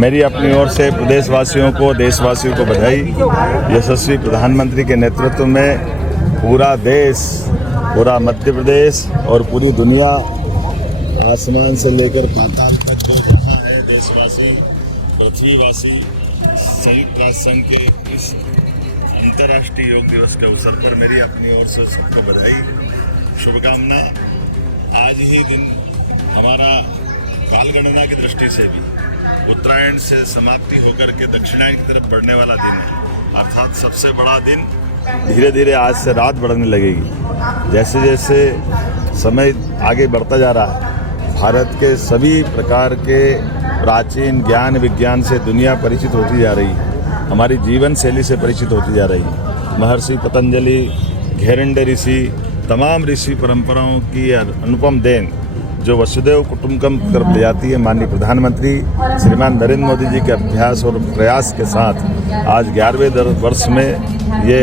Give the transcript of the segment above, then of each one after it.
मेरी अपनी ओर से प्रदेशवासियों को, देशवासियों को बधाई। यशस्वी प्रधानमंत्री के नेतृत्व में पूरा देश, पूरा मध्य प्रदेश और पूरी दुनिया, आसमान से लेकर पाताल तक जो रहा है, देशवासी, पृथ्वीवासी, संयुक्त राष्ट्र संघ के इस अंतर्राष्ट्रीय योग दिवस के अवसर पर मेरी अपनी ओर से सबको बधाई, शुभकामना। आज ही दिन हमारा कालगणना की दृष्टि से भी उत्तरायण से समाप्ति होकर के दक्षिणायन की तरफ बढ़ने वाला दिन है, अर्थात सबसे बड़ा दिन। धीरे धीरे आज से रात बढ़ने लगेगी। जैसे जैसे समय आगे बढ़ता जा रहा है, भारत के सभी प्रकार के प्राचीन ज्ञान विज्ञान से दुनिया परिचित होती जा रही है, हमारी जीवन शैली से परिचित होती जा रही है। महर्षि पतंजलि, घेरंड ऋषि, तमाम ऋषि परंपराओं की अनुपम देन जो वसुधैव कुटुंबकम की तरफ ले जाती है, माननीय प्रधानमंत्री श्रीमान नरेंद्र मोदी जी के अभ्यास और प्रयास के साथ आज 11वें वर्ष में ये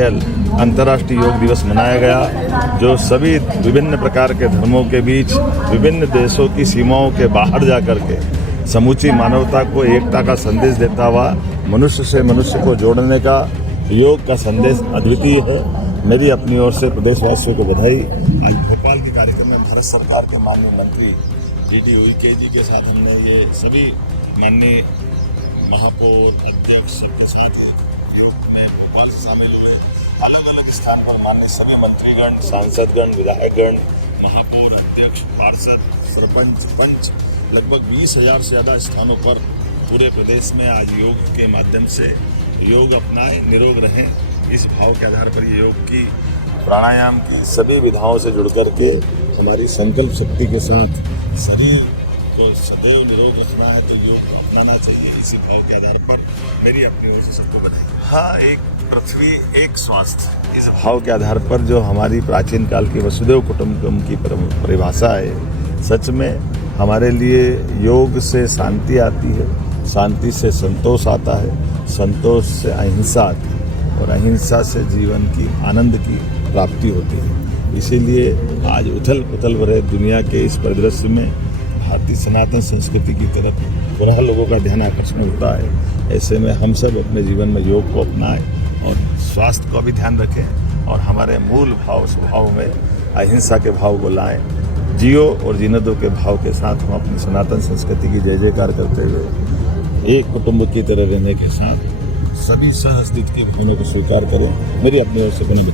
अंतर्राष्ट्रीय योग दिवस मनाया गया, जो सभी विभिन्न प्रकार के धर्मों के बीच, विभिन्न देशों की सीमाओं के बाहर जा कर के समूची मानवता को एकता का संदेश देता हुआ मनुष्य से मनुष्य को जोड़ने का योग का संदेश अद्वितीय है। मेरी अपनी ओर से प्रदेशवासियों को बधाई। आज भोपाल के कार्यक्रम में भारत सरकार के माननीय मंत्री GD उइके जी के साथ हमने ये सभी माननीय महापौर, अध्यक्ष सबके साथ भोपाल से शामिल हुए। अलग अलग स्थान पर माननीय सभी मंत्रीगण, सांसदगण, विधायकगण, महापौर, अध्यक्ष, पार्षद, सरपंच, पंच, लगभग 20,000 से ज़्यादा स्थानों पर पूरे प्रदेश में आज योग के माध्यम से योग अपनाएं, निरोग रहें, इस भाव के आधार पर ये योग की, प्राणायाम की सभी विधाओं से जुड़ कर के हमारी संकल्प शक्ति के साथ शरीर को सदैव निरोग रखना है, तो योग को अपनाना चाहिए। इसी भाव के आधार पर मेरी अपनी ओर से सबको बधाई। हाँ, एक पृथ्वी एक स्वास्थ्य, इस भाव के आधार पर जो हमारी प्राचीन काल की वसुधैव कुटुंबकम की परिभाषा है, सच में हमारे लिए योग से शांति आती है, शांति से संतोष आता है, संतोष से अहिंसा आती है और अहिंसा से जीवन की आनंद की प्राप्ति होती है। इसीलिए आज उथल पुथल भरे दुनिया के इस परिदृश्य में भारतीय सनातन संस्कृति की तरफ पूरा लोगों का ध्यान आकर्षण होता है। ऐसे में हम सब अपने जीवन में योग को अपनाएं और स्वास्थ्य का भी ध्यान रखें और हमारे मूल भाव स्वभाव में अहिंसा के भाव को लाएं। जियो और जीने दो के भाव के साथ हम अपनी सनातन संस्कृति की जय जयकार करते हुए एक कुटुंब की तरह रहने के साथ सभी सह अस्तित्व की भावनाओं को स्वीकार करें। मेरी अपनी ओर से बनी